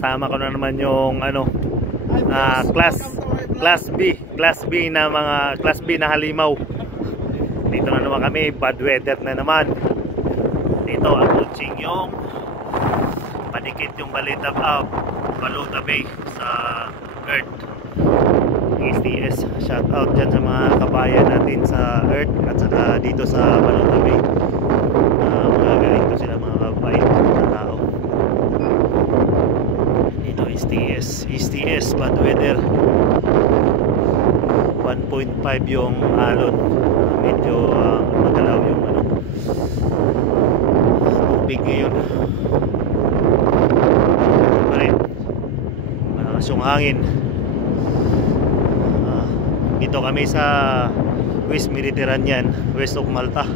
kasama ko na naman yung ano, class B na mga class B na halimaw. Dito na naman kami, bad weather na naman. Dito approaching yung padikit yung Balita Bay sa Earth STS. Shout out dyan sa mga kabayan natin sa Earth at saka dito sa Balita Bay. Magagaling to sila, mga kabait na tao. Dito STS bad weather. 1.5 yung alon. Medyo magalaw yung ano, tubig ngayon. Pa rin malakas yung hangin. Dito kami sa West Mediterranean, west of Malta.